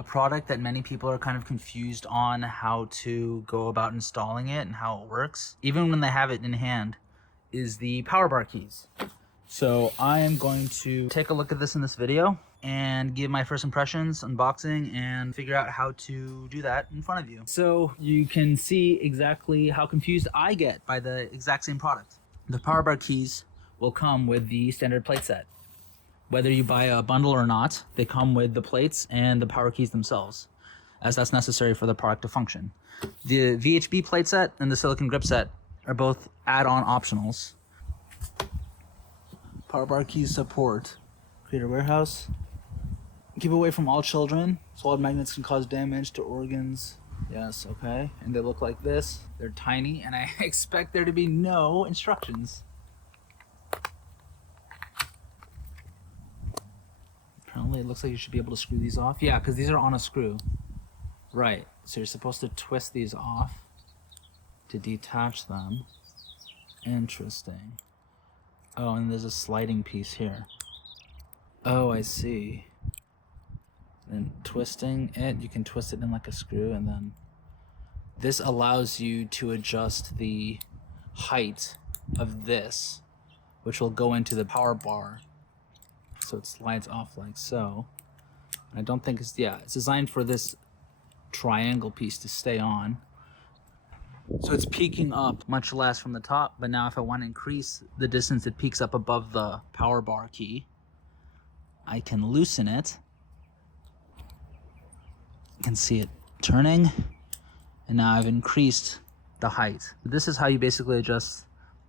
A product that many people are kind of confused on how to go about installing it and how it works, even when they have it in hand, is the power bar keys. So I am going to take a look at this in this video and give my first impressions, unboxing, and figure out how to do that in front of you. So you can see exactly how confused I get by the exact same product. The power bar keys will come with the standard plate set. Whether you buy a bundle or not, they come with the plates and the power keys themselves, as that's necessary for the product to function. The VHB plate set and the silicone grip set are both add-on optionals. Power bar keys support Creator Warehouse. Keep away from all children. Solid magnets can cause damage to organs. Yes, okay. And they look like this. They're tiny, and I expect there to be no instructions. Apparently it looks like you should be able to screw these off. Yeah, because these are on a screw. Right, so you're supposed to twist these off to detach them. Interesting. Oh, and there's a sliding piece here. Oh, I see. And twisting it, you can twist it in like a screw, and then this allows you to adjust the height of this, which will go into the power bar. So it slides off like so. I don't think it's designed for this triangle piece to stay on. So it's peaking up much less from the top, but now if I want to increase the distance it peaks up above the power bar key, I can loosen it. You can see it turning, and now I've increased the height. This is how you basically adjust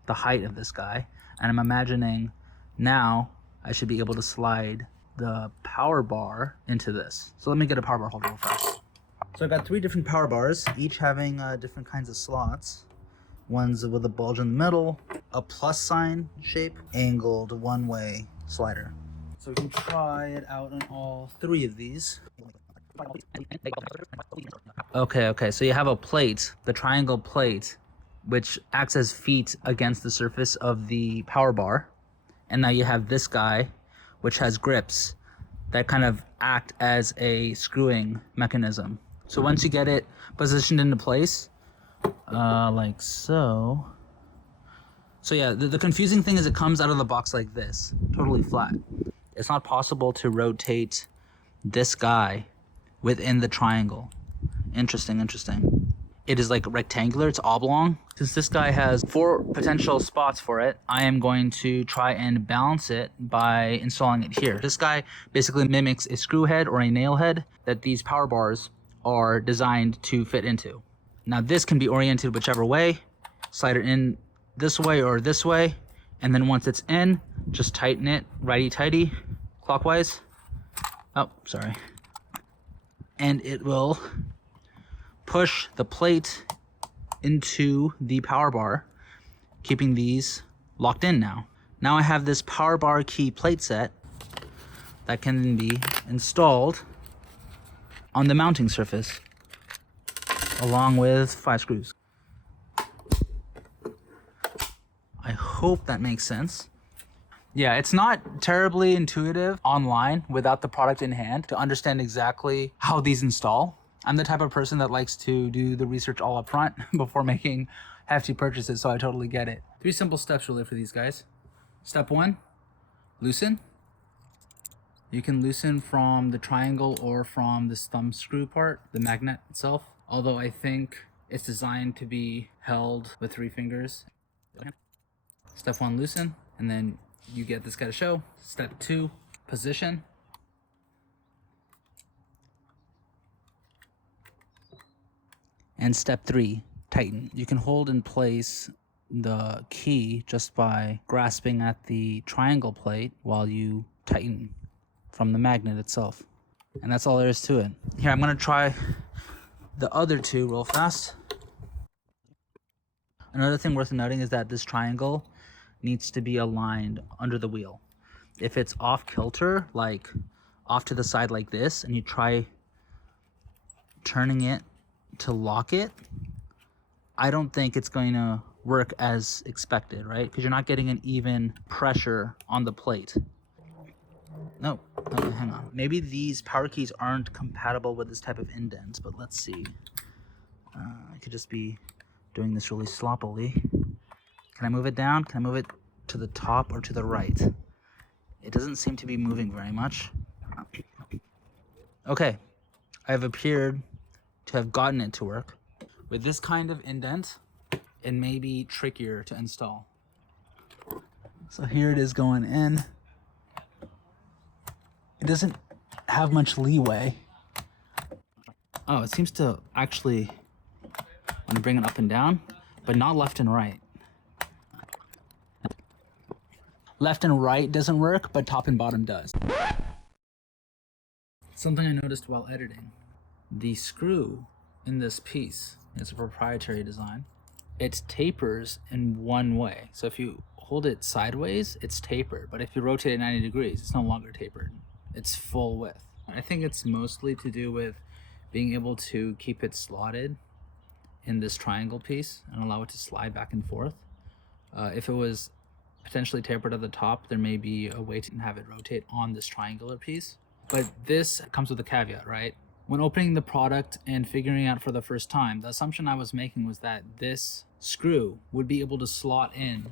the height of this guy, and I'm imagining now I should be able to slide the power bar into this. So let me get a power bar holder real fast. So I've got 3 different power bars, each having different kinds of slots. One's with a bulge in the middle, a plus sign shape, angled one-way slider. So we can try it out on all 3 of these. Okay, so you have a plate, the triangle plate, which acts as feet against the surface of the power bar. And now you have this guy, which has grips that kind of act as a screwing mechanism. So once you get it positioned into place, like so. So yeah, the confusing thing is it comes out of the box like this, totally flat. It's not possible to rotate this guy within the triangle. Interesting. It is like rectangular, it's oblong. Since this guy has 4 potential spots for it, I am going to try and balance it by installing it here. This guy basically mimics a screw head or a nail head that these power bars are designed to fit into. Now this can be oriented whichever way, slide it in this way or this way, and then once it's in, just tighten it righty-tighty, clockwise. Oh, sorry. And it will push the plate into the power bar, keeping these locked in now. Now I have this power bar key plate set that can then be installed on the mounting surface, along with 5 screws. I hope that makes sense. Yeah, it's not terribly intuitive online without the product in hand to understand exactly how these install. I'm the type of person that likes to do the research all up front before making hefty purchases, so I totally get it. 3 simple steps really for these guys. Step 1, loosen. You can loosen from the triangle or from this thumb screw part, the magnet itself, although I think it's designed to be held with 3 fingers. Step 1, loosen, and then you get this guy to show. Step 2, position. And step 3, tighten. You can hold in place the key just by grasping at the triangle plate while you tighten from the magnet itself. And that's all there is to it. Here, I'm gonna try the other 2 real fast. Another thing worth noting is that this triangle needs to be aligned under the wheel. If it's off kilter, like off to the side like this, and you try turning it to lock it, I don't think it's going to work as expected, right? Because you're not getting an even pressure on the plate. No, okay, hang on. Maybe these power keys aren't compatible with this type of indent, but let's see. I could just be doing this really sloppily. Can I move it down? Can I move it to the top or to the right? It doesn't seem to be moving very much. Okay, I have appeared to have gotten it to work. With this kind of indent, it may be trickier to install. So here it is going in. It doesn't have much leeway. Oh, it seems to actually want to bring it up and down, but not left and right. Left and right doesn't work, but top and bottom does. Something I noticed while editing. The screw in this piece is a proprietary design. It tapers in one way. So if you hold it sideways, it's tapered. But if you rotate it 90 degrees, it's no longer tapered. It's full width. I think it's mostly to do with being able to keep it slotted in this triangle piece and allow it to slide back and forth. If it was potentially tapered at the top, there may be a way to have it rotate on this triangular piece. But this comes with a caveat, right? When opening the product and figuring out for the first time, the assumption I was making was that this screw would be able to slot in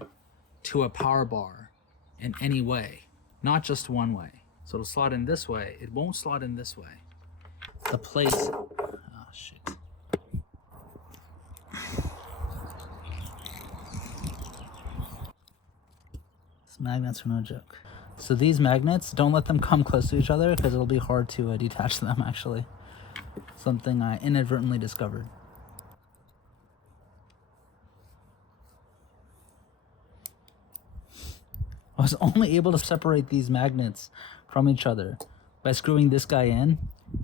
to a power bar in any way, not just one way. So it'll slot in this way. It won't slot in this way. The plate, oh shit. These magnets are no joke. So these magnets, don't let them come close to each other because it'll be hard to detach them actually. Something I inadvertently discovered. I was only able to separate these magnets from each other by screwing this guy in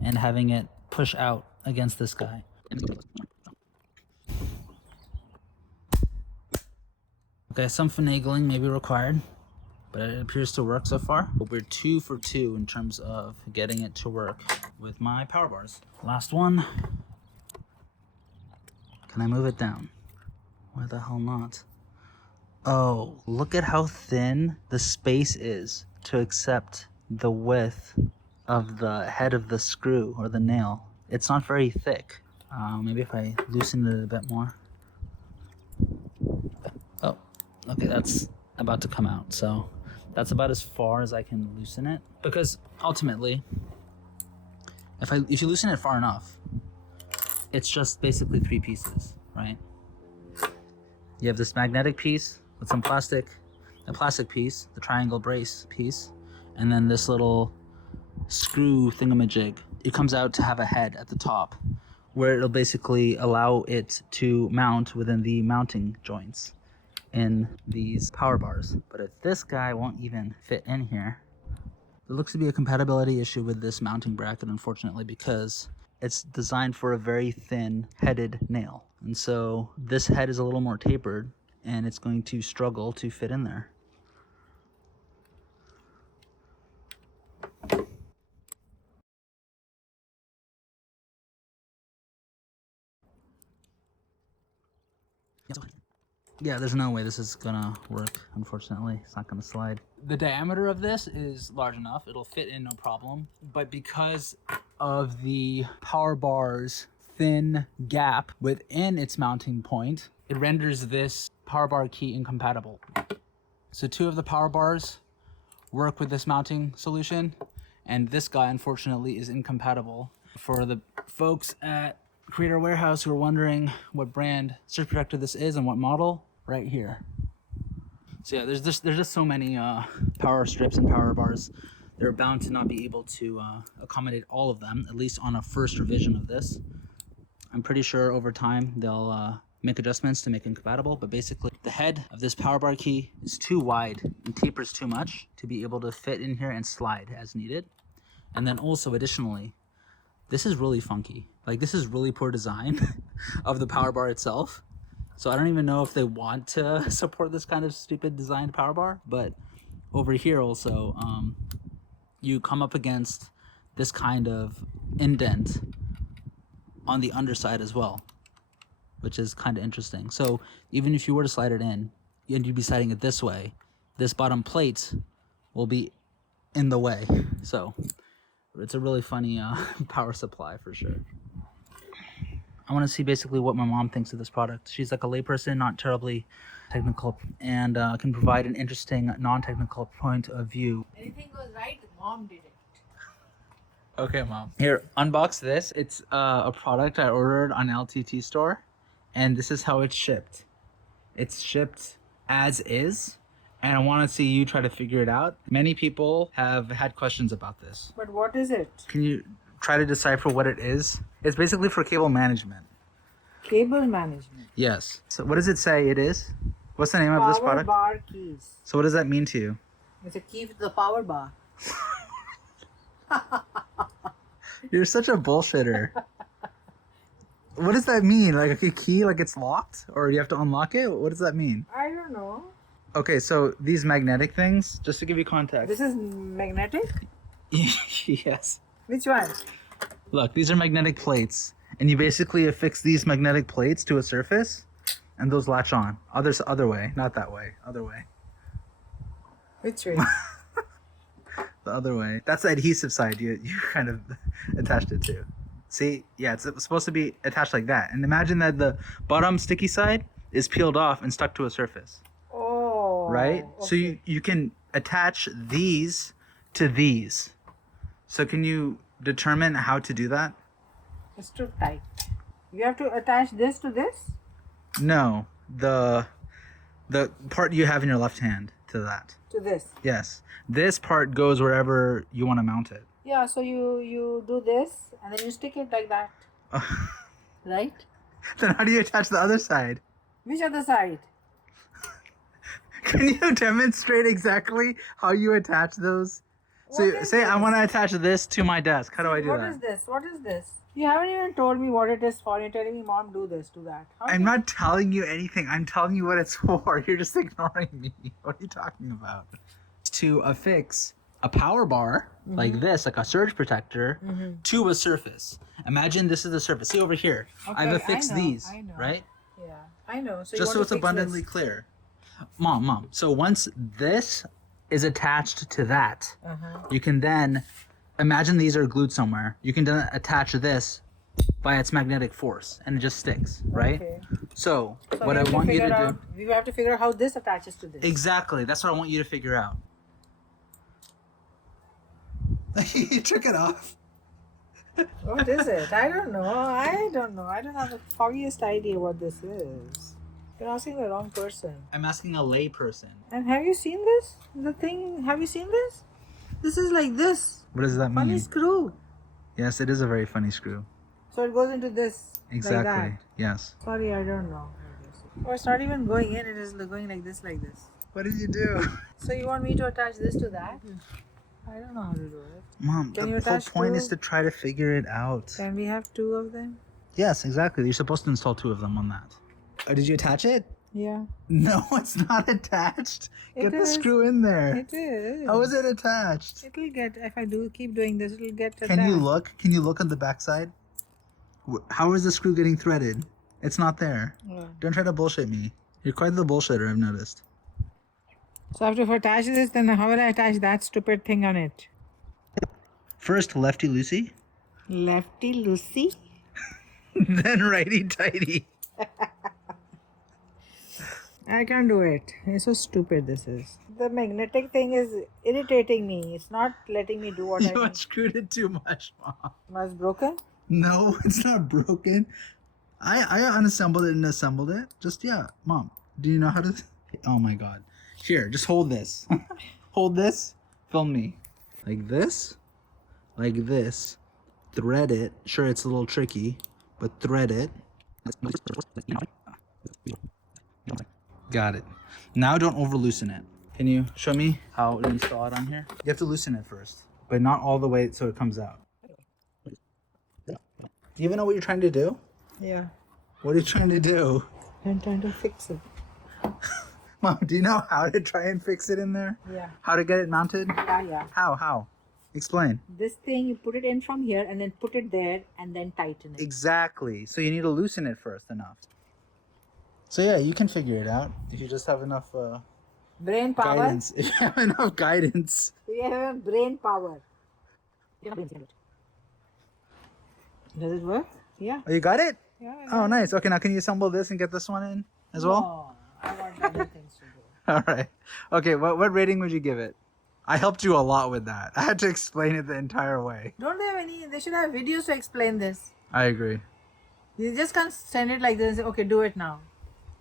and having it push out against this guy. Okay, some finagling may be required, but it appears to work so far. We're 2 for 2 in terms of getting it to work with my power bars. Last one. Can I move it down? Why the hell not? Oh, look at how thin the space is to accept the width of the head of the screw or the nail. It's not very thick. Maybe if I loosen it a bit more. Oh, okay, that's about to come out. So that's about as far as I can loosen it. Because ultimately, if you loosen it far enough, it's just basically 3 pieces, right? You have this magnetic piece with some plastic, the plastic piece, the triangle brace piece, and then this little screw thingamajig. It comes out to have a head at the top where it'll basically allow it to mount within the mounting joints in these power bars. But if this guy won't even fit in here, there looks to be a compatibility issue with this mounting bracket, unfortunately, because it's designed for a very thin headed nail. And so this head is a little more tapered and it's going to struggle to fit in there. Yeah, there's no way this is gonna work, unfortunately. It's not gonna slide. The diameter of this is large enough. It'll fit in no problem. But because of the power bar's thin gap within its mounting point, it renders this power bar key incompatible. So 2 of the power bars work with this mounting solution, and this guy, unfortunately, is incompatible. For the folks at Creator Warehouse who are wondering what brand surge protector this is and what model, right here. So yeah, there's just so many power strips and power bars. They're bound to not be able to accommodate all of them, at least on a first revision of this. I'm pretty sure over time they'll make adjustments to make it compatible, but basically the head of this power bar key is too wide and tapers too much to be able to fit in here and slide as needed. And then also additionally, this is really funky. Like, this is really poor design of the power bar itself. So I don't even know if they want to support this kind of stupid designed power bar, but over here also, you come up against this kind of indent on the underside as well, which is kind of interesting. So even if you were to slide it in and you'd be sliding it this way, this bottom plate will be in the way. So it's a really funny power supply for sure. I want to see basically what my mom thinks of this product. She's like a layperson, not terribly technical, and can provide an interesting non-technical point of view. Anything goes right, mom did it. Okay, mom. Here, unbox this. It's a product I ordered on LTT store, and this is how it's shipped. It's shipped as is, and I want to see you try to figure it out. Many people have had questions about this. But what is it? Can you try to decipher what it is? It's basically for cable management. Cable management. Yes. So what does it say it is? What's the name of this product? Power bar keys. So what does that mean to you? It's a key to the power bar. You're such a bullshitter. What does that mean? Like a key, like it's locked? Or you have to unlock it? What does that mean? I don't know. Okay, so these magnetic things, just to give you context. This is magnetic? Yes. Which one? Look, these are magnetic plates. And you basically affix these magnetic plates to a surface, and those latch on. Other way, not that way. Other way. Which way? The other way. That's the adhesive side you kind of attached it to. See? Yeah, it's supposed to be attached like that. And imagine that the bottom sticky side is peeled off and stuck to a surface. Oh. Right? Okay. So you can attach these to these. So can you determine how to do that? It's too tight. You have to attach this to this? No. The part you have in your left hand to that. To this. Yes. This part goes wherever you want to mount it. Yeah, so you do this and then you stick it like that. Right? Then how do you attach the other side? Which other side? Can you demonstrate exactly how you attach those? So What is say I this? want to attach this to my desk. How do I do What that? is this? What is this? You haven't even told me what it is for. You're telling me, Mom, do this, do that. How I'm do- not telling you anything. I'm telling you what it's for. You're just ignoring me. What are you talking about? To affix a power bar like this, like a surge protector, to a surface. Imagine this is the surface. See over here. I've Okay, affixed I know, these, I know. right? Yeah, I know. So Just so it's abundantly clear. Mom. So once this is attached to that, you can then imagine these are glued somewhere. You can then attach this by its magnetic force, and it just sticks, right? Okay. So So what we I have want you figure to out, we have to figure out how this attaches to this. do exactly. That's what I want you to figure out. You took it off. What is it? I don't know. I don't have the foggiest idea what this is. You're asking the wrong person. I'm asking a lay person. And have you seen this? The thing, have you seen this? This is like this. What does that Funny mean? screw. Yes, it is a very funny screw. So it goes into this. Exactly. Like that. Yes. Sorry, I don't know. Or it's not even going in, it is going like this, like this. What did you do? So you want me to attach this to that? I don't know how to do it. Mom, Can you the whole attach point two? is to try to figure it out. Can we have two of them? Yes, exactly. You're supposed to install 2 of them on that. Did you attach it? Yeah. No, it's not attached. Get It the is. screw in there. It is. How is it attached? It'll get, if I keep doing this, it'll get attached. Can you look? Can you look on the backside? How is the screw getting threaded? It's not there. Yeah. Don't try to bullshit me. You're quite the bullshitter, I've noticed. So after attach this, then how will I attach that stupid thing on it? First, lefty loosey, Lefty Lucy? then righty tighty. I can't do it. It's so stupid this is. The magnetic thing is irritating me. It's not letting me do what I You need. unscrewed it too much, Mom. Was broken? No, it's not broken. I unassembled it and assembled it. Just, yeah. Mom, do you know how to... Oh my god. Here, just hold this. Hold this. Film me. Like this. Like this. Thread it. Sure, it's a little tricky, but thread it. Got it. Now don't over loosen it. Can you show me how to install it on here? You have to loosen it first, but not all the way so it comes out. Do you even know what you're trying to do? Yeah. What are you trying to do? I'm trying to fix it. Mom, do you know how to try and fix it in there? Yeah. How to get it mounted? Yeah. How? Explain. This thing, you put it in from here and then put it there and then tighten it. Exactly. So you need to loosen it first enough. So yeah, you can figure it out if you just have enough Brain power. Guidance. If you have enough guidance. We have brain power. Does it work? Yeah. Oh, you got it? Yeah. Oh, nice. Okay, now can you assemble this and get this one in as well? No, I want other things to do. All right. Okay, what rating would you give it? I helped you a lot with that. I had to explain it the entire way. Don't they have any? They should have videos to explain this. I agree. You just can't send it like this. Okay, do it now.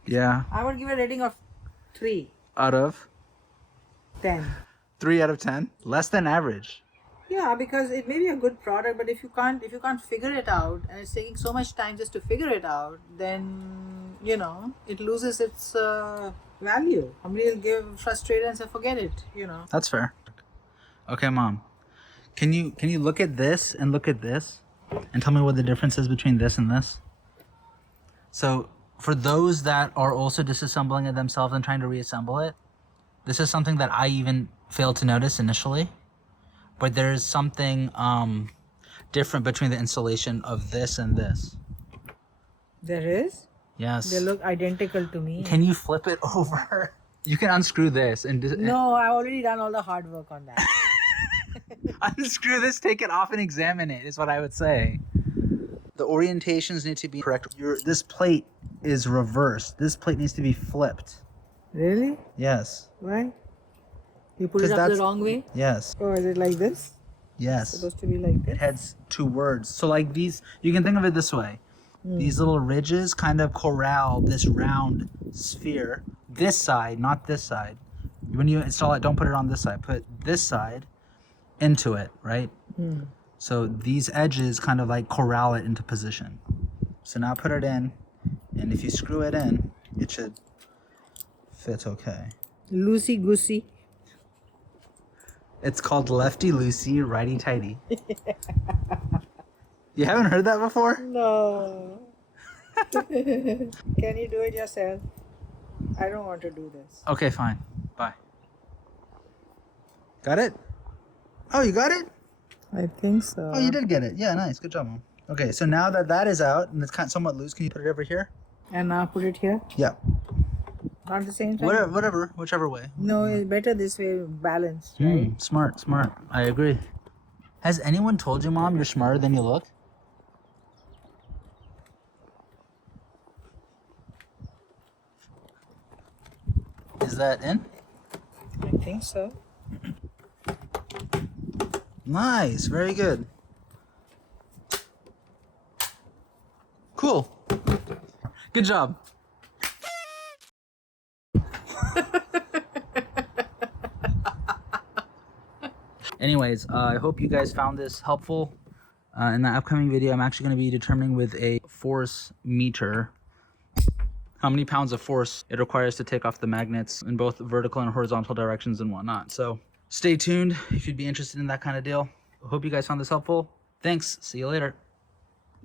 Yeah. I would give a rating of 3, Out of 10. 3 out of 10? Less than average. Yeah, because it may be a good product, but if you can't figure it out, and it's taking so much time just to figure it out, then it loses its value. Somebody will give frustrated and say, forget it. That's fair. Okay, Mom. Can you look at this and look at this and tell me what the difference is between this and this? So, for those that are also disassembling it themselves and trying to reassemble it, this is something that I even failed to notice initially. But there's something different between the installation of this and this. There is? Yes. They look identical to me. Can you flip it over? You can unscrew this and No, I've already done all the hard work on that. unscrew this, take it off, and examine it, is what I would say. The orientations need to be correct. This plate is reversed. This plate needs to be flipped. Really? Yes. Why? You put it 'Cause up the that's- wrong way? Yes. Or is it like this? Yes. It's supposed to be like It this? has 2 words. So like these, you can think of it this way. These little ridges kind of corral this round sphere. This side, not this side. When you install it, don't put it on this side. Put this side into it, right? So these edges kind of like corral it into position. So now put it in, and if you screw it in, it should fit okay. Loosey goosey. It's called lefty loosey, righty tighty. You haven't heard that before? No. Can you do it yourself? I don't want to do this. Okay, fine. Bye. Got it? Oh, you got it? I think so. Oh, you did get it. Yeah, nice. Good job, Mom. Okay, so now that that is out and it's kind of somewhat loose, can you put it over here? And now put it here? Yeah. Not at the same time? Whatever, whichever way. No, it's better this way, balanced, right? Smart. I agree. Has anyone told you, Mom, you're smarter than you look? Is that in? I think so. Nice. Very good. Cool. Good job. Anyways, I hope you guys found this helpful. In the upcoming video, I'm actually going to be determining with a force meter how many pounds of force it requires to take off the magnets in both vertical and horizontal directions and whatnot. So stay tuned if you'd be interested in that kind of deal. I hope you guys found this helpful. Thanks. See you later.